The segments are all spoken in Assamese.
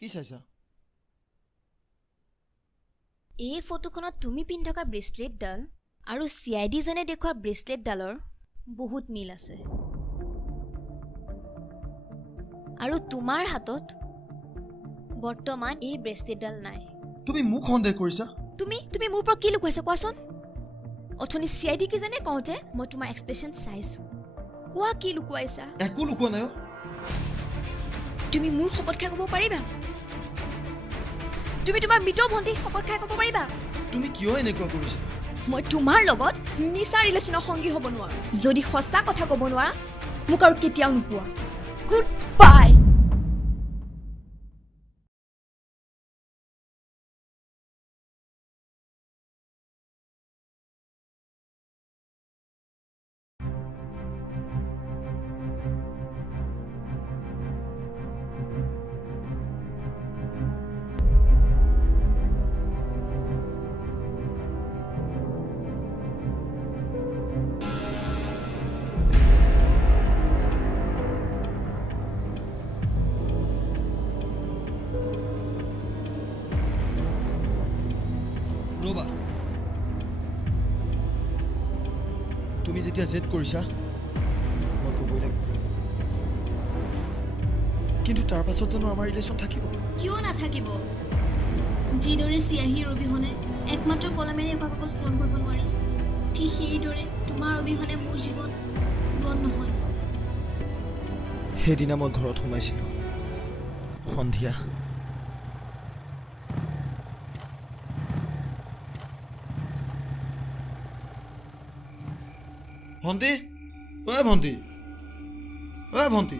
কি চাইছা? এই ফটোখনত তুমি পিন্ধি থকা ব্ৰেচলেটডাল আৰু CID জনে দেখুওৱা ব্ৰেচলেটডালৰ বহুত মিল আছে। আৰু তোমাৰ হাতত বৰ্তমান এই ব্ৰেচলেটডাল নাই। তুমি মোক সন্দেহ কৰিছা? তুমি মোৰ পৰা কি লুকুৱাইছা কোৱাচোন? অথনি CID কি জনে কওঁতে মই তোমাৰ এক্সপ্ৰেছন চাইছো। কোৱা কি লুকুৱাইছা? একো লুকুৱা নাই। তুমি মোৰ শপত খাই ক'ব পাৰিবা? তুমি তোমাৰ মৃত ভণ্টিক শপত খাই ক'ব পাৰিবা? তুমি কিয় এনেকুৱা কৰিছা? মই তোমাৰ লগত মিছা ৰিলেশ্যনৰ সংগী হ'ব নোৱাৰো। যদি সঁচা কথা ক'ব নোৱাৰা মোক আৰু কেতিয়াও নোপোৱা। Good bye. ৰবা, তুমি যেতিয়া জেদ কৰিছা মই ক'বই লাগিব। কিন্তু তাৰ পাছত জানো আমাৰ ৰিলেশ্যন থাকিব? কিয় নাথাকিব? যিদৰে চিয়াহীৰ অবিহনে একমাত্ৰ কলমেৰে একা কাগজ পূৰণ কৰিব নোৱাৰি, ঠিক সেইদৰে তোমাৰ অবিহনে মোৰ জীৱন পূৰণ নহয়। সেইদিনা মই ঘৰত সোমাইছিলোঁ সন্ধিয়া। ভণ্টি, অ' ভণ্টি, অ' ভণ্টি।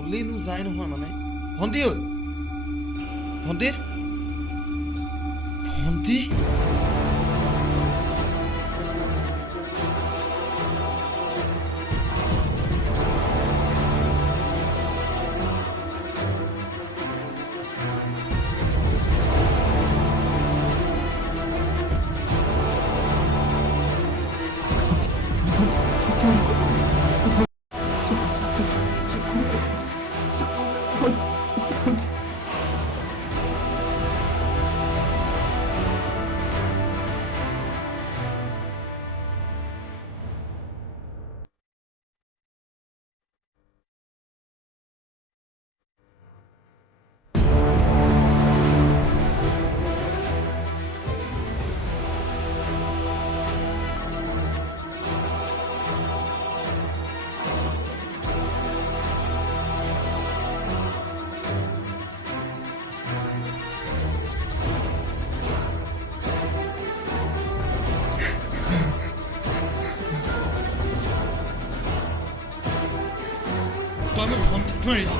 ওলিনো যায় নহয় মানে। ভণ্টি ঐ, ভণ্টি, ভণ্টি। তই মোক ভণ্টিক মাৰিলি।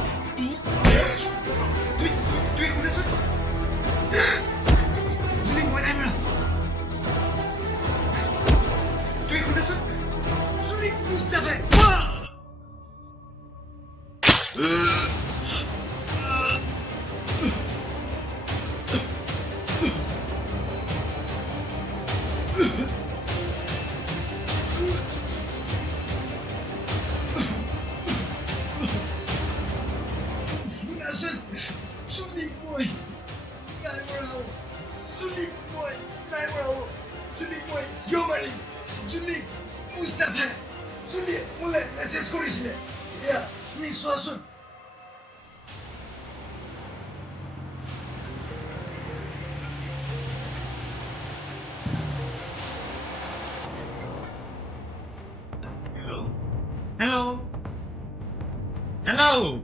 Hello.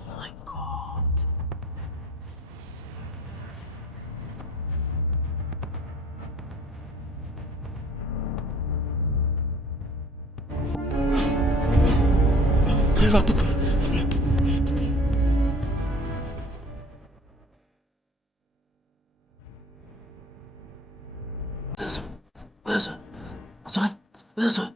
Oh my God. Wilson.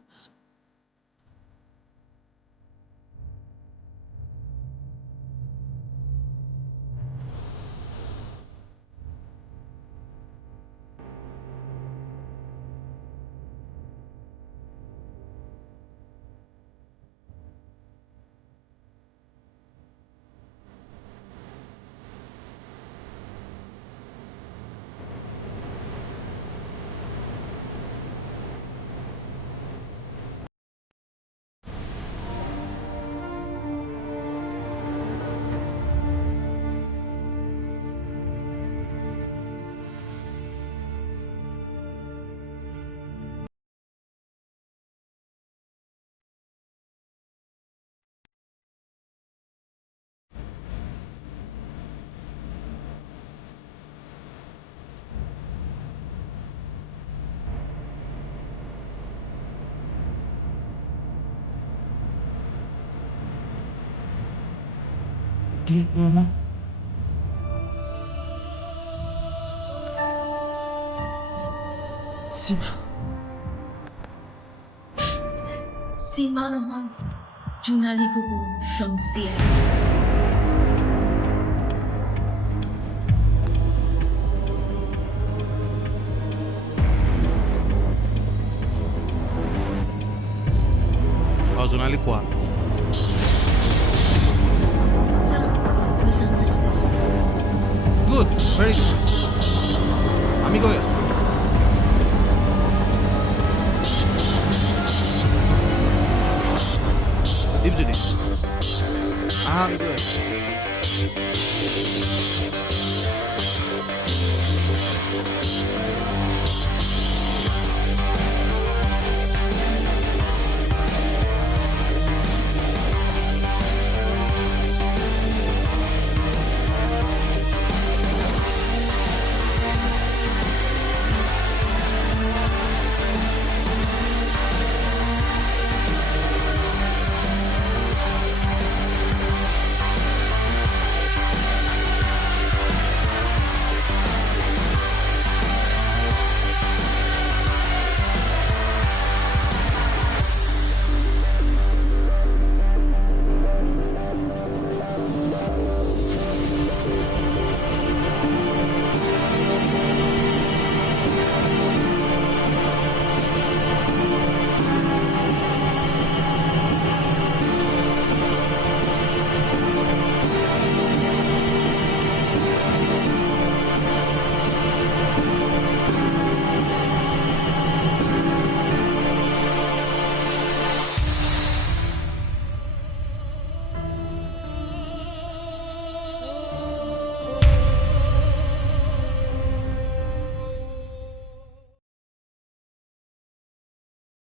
কি সীমা সীমা নহয় জোনালী গগৈ from CI জোনালী কোৱা Sir, mission successful. Good very good আমি গৈ আছোঁ